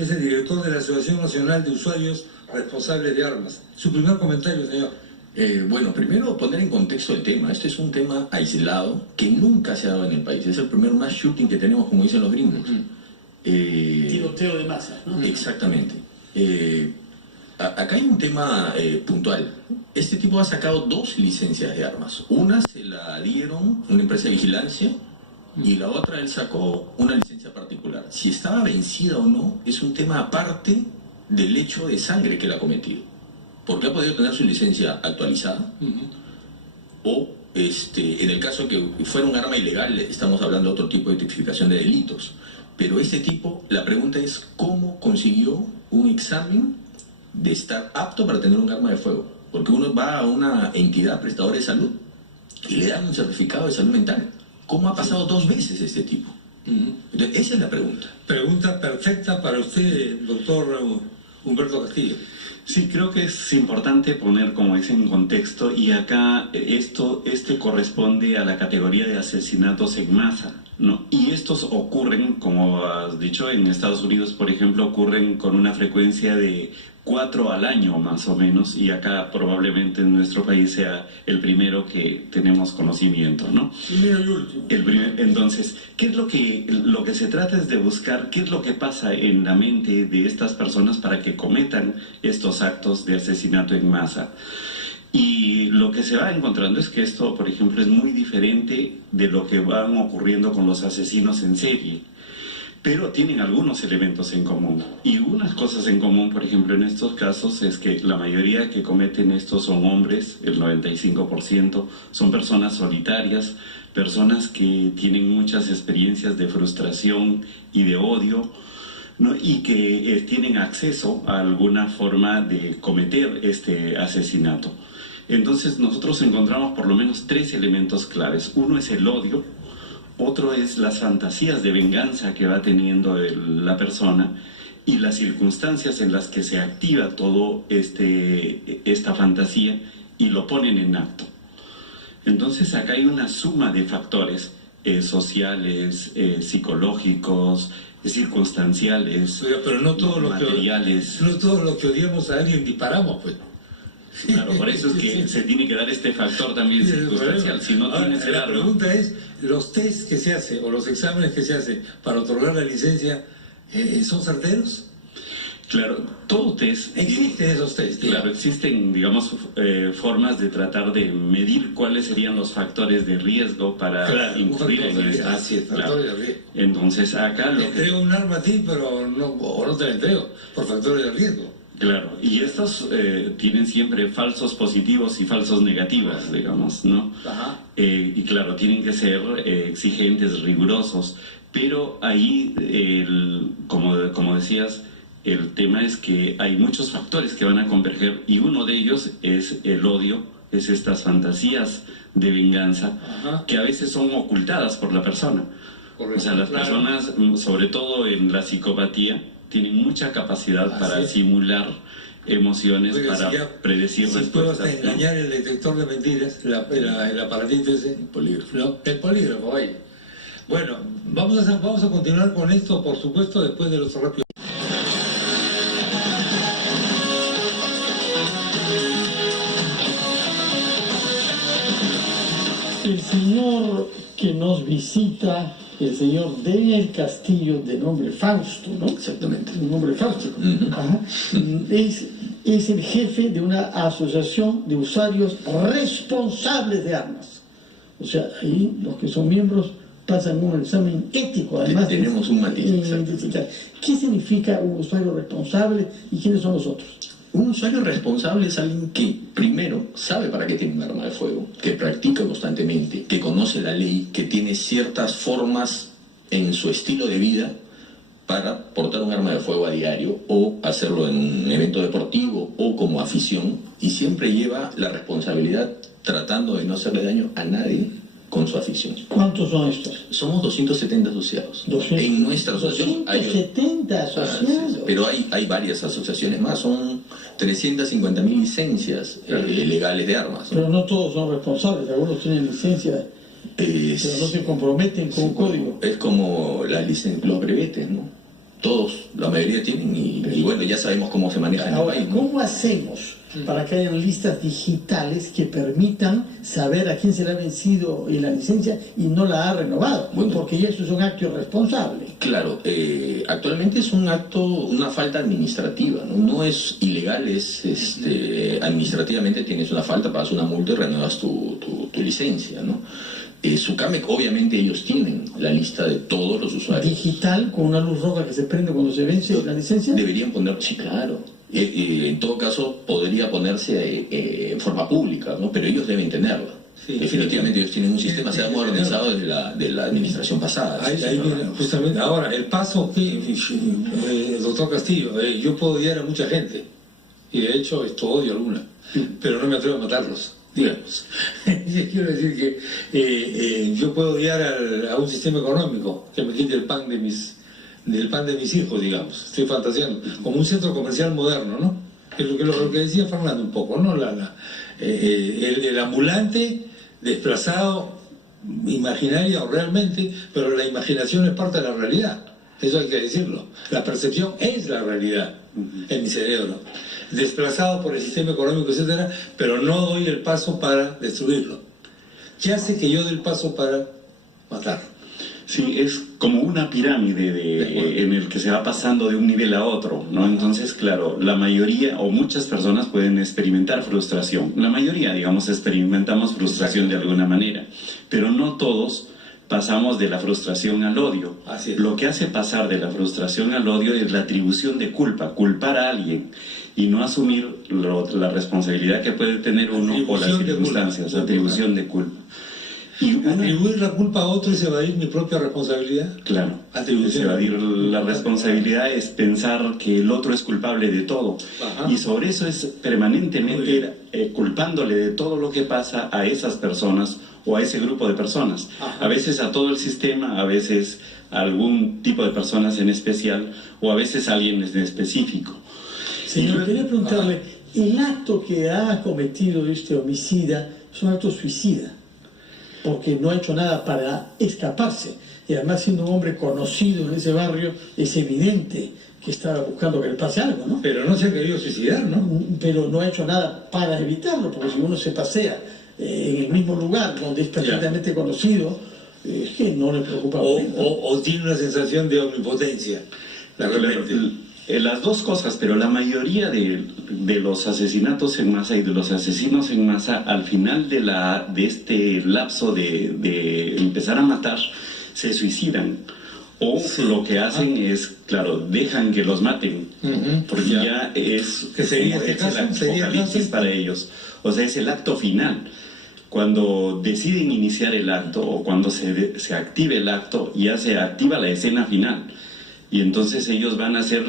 es el director de la Asociación Nacional de Usuarios Responsables de Armas. Su primer comentario, señor. Bueno, primero poner en contexto el tema. Este es un tema aislado que nunca se ha dado en el país. Es el primer mass shooting que tenemos, como dicen los gringos. Tiroteo de masa, ¿no? Exactamente. Acá hay un tema puntual. Este tipo ha sacado 2 licencias de armas. Una se la dieron una empresa de vigilancia y la otra él sacó una licencia particular. Si estaba vencida o no es un tema aparte del hecho de sangre que él ha cometido. Porque ha podido tener su licencia actualizada o en el caso de que fuera un arma ilegal estamos hablando de otro tipo de tipificación de delitos. Pero este tipo, la pregunta es ¿cómo consiguió un examen de estar apto para tener un arma de fuego? Porque uno va a una entidad prestadora de salud y le dan un certificado de salud mental. ¿Cómo ha pasado 2 veces este tipo? Entonces, esa es la pregunta. Pregunta perfecta para usted, doctor Humberto Castillo. Sí, creo que es importante poner, como dicen, en contexto, y acá este corresponde a la categoría de asesinatos en masa, ¿no? Y estos ocurren, como has dicho, en Estados Unidos, por ejemplo, ocurren con una frecuencia de 4 al año más o menos, y acá probablemente en nuestro país sea el primero que tenemos conocimiento, ¿no? Primero y último. Entonces, ¿qué es lo que se trata es de buscar qué es lo que pasa en la mente de estas personas para que cometan estos actos de asesinato en masa? Y lo que se va encontrando es que esto, por ejemplo, es muy diferente de lo que van ocurriendo con los asesinos en serie. Pero tienen algunos elementos en común. Y unas cosas en común, por ejemplo, en estos casos es que la mayoría que cometen esto son hombres, el 95%, son personas solitarias, personas que tienen muchas experiencias de frustración y de odio, ¿no? Y que tienen acceso a alguna forma de cometer este asesinato. Entonces nosotros encontramos por lo menos 3 elementos claves. Uno es el odio. Otro es las fantasías de venganza que va teniendo la persona y las circunstancias en las que se activa todo esta fantasía y lo ponen en acto. Entonces acá hay una suma de factores sociales, psicológicos, circunstanciales, pero no todo materiales. No todo lo que odiamos a alguien disparamos, pues. Claro, por eso es que se tiene que dar este factor también circunstancial. Si no tienes el la arma. pregunta es, ¿los test que se hacen o los exámenes que se hacen para otorgar la licencia son certeros? Claro, todo test... ¿Existen esos test? Claro, existen, digamos, formas de tratar de medir cuáles serían los factores de riesgo para incurrir en esto. Así es, factores de riesgo. Entonces, acá... Te entrego un arma a ti, pero no te la entrego, por factores de riesgo. Claro, y estos tienen siempre falsos positivos y falsos negativos, digamos, ¿no? Ajá. Y claro, tienen que ser exigentes, rigurosos, pero ahí, como decías, el tema es que hay muchos factores que van a converger y uno de ellos es el odio, es estas fantasías de venganza. Ajá. Que a veces son ocultadas por la persona. Correcto, o sea, las personas, sobre todo en la psicopatía, tienen mucha capacidad para simular emociones, para predecir respuestas. Puedo hasta engañar el detector de mentiras, el aparatito ese. El polígrafo. ¿No? El polígrafo, ahí. Bueno, vamos a continuar con esto, por supuesto, después de los rápidos. El señor que nos visita, el señor del Castillo, de nombre Fausto, ¿no? Exactamente. De nombre Fausto. Ajá. Es el jefe de una asociación de usuarios responsables de armas. O sea, ahí los que son miembros pasan un examen ético, además. Tenemos un matiz. ¿Qué significa un usuario responsable y quiénes son los otros? Un usuario responsable es alguien que, primero, sabe para qué tiene un arma de fuego, que practica constantemente, que conoce la ley, que tiene ciertas formas en su estilo de vida para portar un arma de fuego a diario o hacerlo en un evento deportivo o como afición, y siempre lleva la responsabilidad tratando de no hacerle daño a nadie con su afición. ¿Cuántos son estos? Somos 270 asociados. En nuestra asociación 270 asociados. Sí, pero hay varias asociaciones más, son 350.000 licencias legales de armas, ¿no? Pero no todos son responsables, algunos tienen licencia, pero no se comprometen con un código. Es como los brevetes, ¿no? Todos, la mayoría tienen y bueno, ya sabemos cómo se maneja en el Ahora, país, ¿no? ¿cómo hacemos para que hayan listas digitales que permitan saber a quién se le ha vencido la licencia y no la ha renovado? Bueno. Porque ya eso es un acto irresponsable. Claro, actualmente es un acto, una falta administrativa, ¿no? No es ilegal, es administrativamente tienes una falta, pagas una multa y renuevas tu licencia, ¿no? Sucamec, obviamente ellos tienen la lista de todos los usuarios. Digital, con una luz roja que se prende cuando se vence la licencia. Deberían poner, sí, claro. En todo caso, podría ponerse en forma pública, ¿no? Pero ellos deben tenerla. Sí, definitivamente ellos tienen un sistema, se ha modernizado de la administración pasada. Ahí Sí, viene, justamente. Ahora, el paso que, doctor Castillo, yo puedo odiar a mucha gente, y de hecho esto odio a alguna, pero no me atrevo a matarlos, digamos. Yo quiero decir que yo puedo odiar a un sistema económico que me quite el pan del pan de mis hijos, digamos. Estoy fantaseando, como un centro comercial moderno, ¿no? Es lo que decía Fernando un poco, ¿no? El ambulante desplazado imaginaria o realmente, pero la imaginación es parte de la realidad, eso hay que decirlo. La percepción es la realidad en mi cerebro, desplazado por el sistema económico, etcétera, pero no doy el paso para destruirlo. ¿Qué hace que yo dé el paso para matar? Sí, es como una pirámide en el que se va pasando de un nivel a otro, ¿no? Entonces, claro, la mayoría o muchas personas pueden experimentar frustración. La mayoría, digamos, experimentamos frustración de alguna manera, pero no todos pasamos de la frustración al odio. Así es. Lo que hace pasar de la frustración al odio es la atribución de culpa, culpar a alguien y no asumir la responsabilidad que puede tener uno por las circunstancias, atribución de culpa. Y atribuir la culpa a otro es evadir mi propia responsabilidad. Claro, Atribución. evadir la responsabilidad es pensar que el otro es culpable de todo. Ajá. Y sobre eso es permanentemente culpándole de todo lo que pasa a esas personas o a ese grupo de personas. Ajá. A veces a todo el sistema, a veces a algún tipo de personas en especial o a veces a alguien en específico. Señor, quería preguntarle, el acto que ha cometido este homicida es un acto suicida, porque no ha hecho nada para escaparse, y además siendo un hombre conocido en ese barrio, es evidente que estaba buscando que le pase algo, ¿no? Pero no se ha querido suicidar, ¿no? Pero no ha hecho nada para evitarlo, porque si uno se pasea en el mismo lugar donde es perfectamente conocido, es que no le preocupa. O tiene una sensación de omnipotencia. Las dos cosas, pero la mayoría de los asesinatos en masa y de los asesinos en masa, al final de este lapso de empezar a matar, se suicidan. O lo que hacen es, claro, dejan que los maten, porque ya es, ¿Qué sería como este es el caso? apocalipsis para ellos. O sea, es el acto final. Cuando deciden iniciar el acto o cuando se active el acto, ya se activa la escena final. Y entonces ellos van a hacer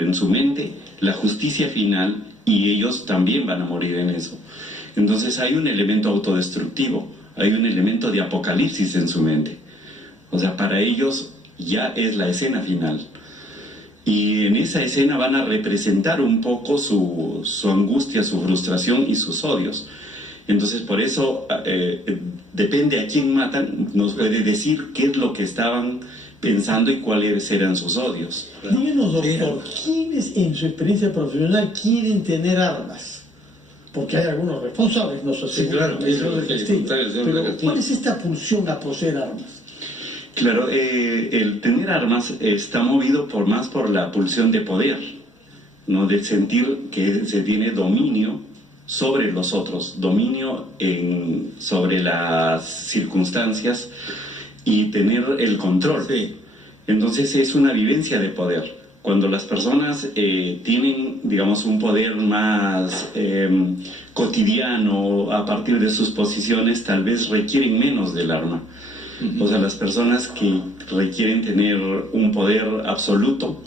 en su mente la justicia final y ellos también van a morir en eso. Entonces hay un elemento autodestructivo, hay un elemento de apocalipsis en su mente. O sea, para ellos ya es la escena final. Y en esa escena van a representar un poco su angustia, su frustración y sus odios. Entonces por eso depende a quién matan, nos puede decir qué es lo que estaban pensando y cuáles eran sus odios. Díganos, doctor, ¿quiénes en su experiencia profesional quieren tener armas? Porque hay algunos responsables, no sé si claro, pero ¿cuál es esta pulsión a poseer armas? Claro, el tener armas está movido más por la pulsión de poder, ¿no? De sentir que se tiene dominio sobre los otros, dominio sobre las circunstancias y tener el control. Sí. Entonces es una vivencia de poder. Cuando las personas tienen, digamos, un poder más cotidiano a partir de sus posiciones, tal vez requieren menos del arma. O sea, las personas que requieren tener un poder absoluto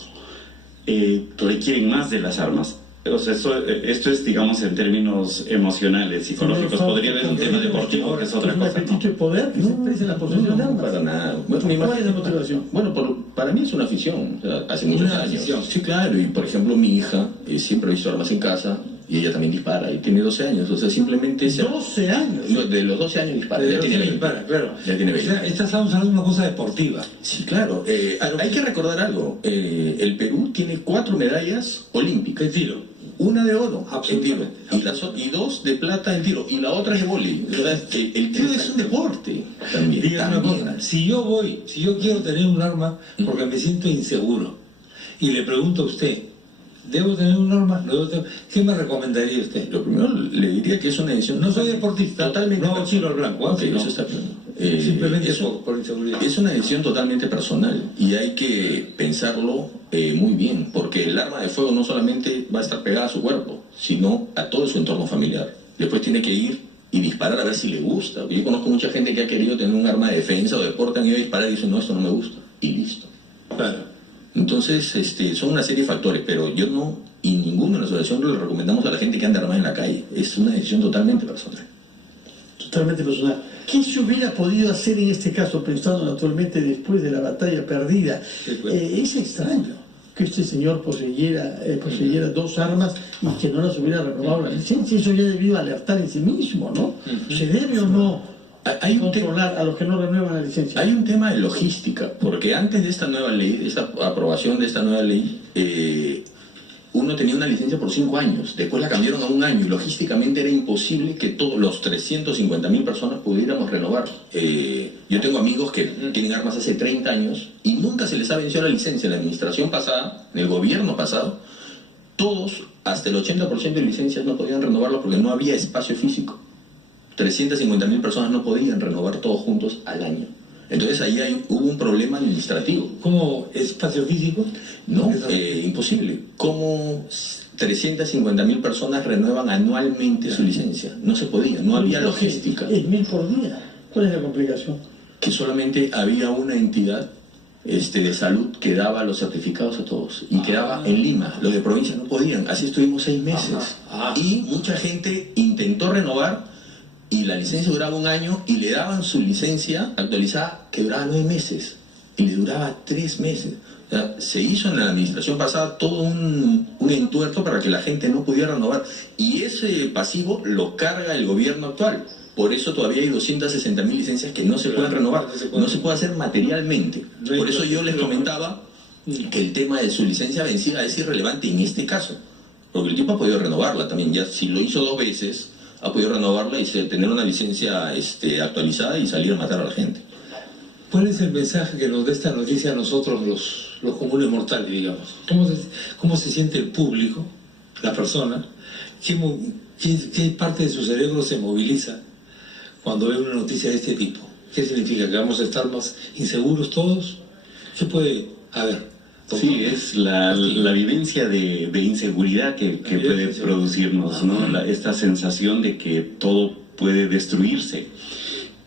requieren más de las armas. O sea, esto es, digamos, en términos emocionales, psicológicos. Podría haber un tema deportivo que es otra ¿Es un cosa, apetito de poder que se expresa en la posesión de armas? Para nada. Bueno, ¿Cuál es la motivación? Bueno, para mí es una afición, o sea, hace muchos Una años. afición. Sí, claro, y por ejemplo mi hija siempre ha visto armas en casa, y ella también dispara, y tiene 12 años, o sea, simplemente... 12 años. De los 12 años dispara, De ya los tiene que 20. dispara, claro. Ya tiene 20. O sea, estamos hablando de una cosa deportiva. Sí, claro. Hay que recordar algo. El Perú tiene 4 medallas olímpicas. ¿Qué tiro? Una de oro en tiro Absolutamente. y 2 de plata en tiro, y la otra es de vóley. O sea, el tiro es un deporte también. Dígame una cosa, si yo quiero tener un arma porque me siento inseguro y le pregunto a usted, ¿debo tener un arma? ¿No debo tener? ¿Qué me recomendaría usted? Lo primero le diría que es una decisión... No soy deportista, totalmente no tiro al blanco, Ok, sino eso está claro. simplemente eso- por inseguridad. Es una decisión totalmente personal y hay que pensarlo muy bien, porque el arma de fuego no solamente va a estar pegada a su cuerpo, sino a todo su entorno familiar. Después tiene que ir y disparar a ver si le gusta. Yo conozco mucha gente que ha querido tener un arma de defensa o deporte, han ido a disparar y dicen, no, esto no me gusta, y listo. Claro. Entonces, son una serie de factores, pero yo no, y ninguno de la asociación le recomendamos a la gente que anda armada en la calle. Es una decisión totalmente personal. Totalmente personal. ¿Qué se hubiera podido hacer en este caso, pensando naturalmente después de la batalla perdida? Es extraño que este señor poseyera 2 armas y que no las hubiera renovado la licencia. Eso ya debido alertar en sí mismo, ¿no? ¿Se debe o no Hay un controlar a los que no renuevan la licencia? Hay un tema de logística, porque antes de esta nueva ley, de esta aprobación de esta nueva ley, uno tenía una licencia por 5 años, después la cambiaron a 1 año y logísticamente era imposible que todos los 350.000 personas pudiéramos renovar. Yo tengo amigos que tienen armas hace 30 años y nunca se les ha vencido la licencia. En la administración pasada, en el gobierno pasado, todos, hasta el 80% de licencias no podían renovarlo porque no había espacio físico. 350.000 personas no podían renovar todos juntos al año. Entonces ahí hubo un problema administrativo. ¿Cómo espacio físico? No, imposible. ¿Cómo 350.000 personas renuevan anualmente su licencia? No se podía, no había logística. Es 1000 por día. ¿Cuál es la complicación? Que solamente había una entidad de salud que daba los certificados a todos y quedaba en Lima. Los de provincia no podían. Así estuvimos 6 meses. Y mucha gente intentó renovar y la licencia duraba 1 año y le daban su licencia actualizada que duraba 9 meses y le duraba 3 meses. O sea, se hizo en la administración pasada todo un entuerto para que la gente no pudiera renovar, y ese pasivo lo carga el gobierno actual. Por eso todavía hay 260.000 licencias que no se pueden renovar, no se puede hacer materialmente. Por eso yo les comentaba que el tema de su licencia vencida es irrelevante en este caso, porque el tipo ha podido renovarla también. Ya si lo hizo 2 veces, ha podido renovarla y tener una licencia actualizada y salir a matar a la gente. ¿Cuál es el mensaje que nos da esta noticia a nosotros los comunes mortales, digamos? ¿Cómo se siente el público, la persona? ¿Qué parte de su cerebro se moviliza cuando ve una noticia de este tipo? ¿Qué significa? ¿Que vamos a estar más inseguros todos? ¿Qué puede haber? Sí, es la vivencia de inseguridad que puede producirnos, ¿no? Esta sensación de que todo puede destruirse.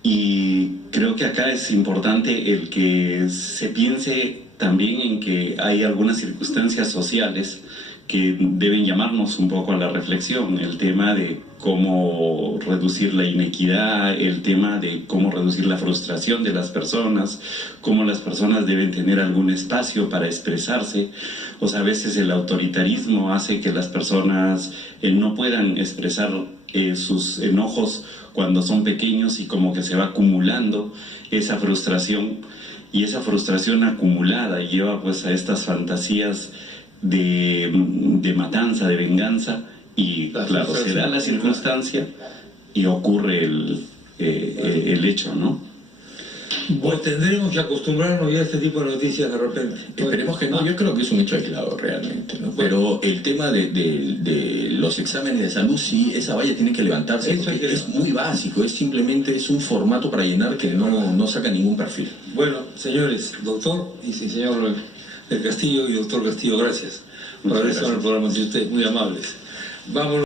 Y creo que acá es importante el que se piense también en que hay algunas circunstancias sociales que deben llamarnos un poco a la reflexión. El tema de cómo reducir la inequidad, el tema de cómo reducir la frustración de las personas, cómo las personas deben tener algún espacio para expresarse. O sea, a veces el autoritarismo hace que las personas no puedan expresar sus enojos cuando son pequeños, y como que se va acumulando esa frustración, y esa frustración acumulada lleva pues a estas fantasías de matanza, de venganza, y claro, se da la circunstancia y ocurre el hecho, ¿no? Pues tendremos que acostumbrarnos ya a este tipo de noticias de repente. Esperemos que no, yo creo que es un hecho aislado realmente, ¿no? Pero el tema de los exámenes de salud, sí, esa valla tiene que levantarse, porque es muy básico, es un formato para llenar que no saca ningún perfil. Bueno, señores, doctor y señor del Castillo y doctor Castillo, gracias por haber estado en el programa, ustedes muy amables. Vamos.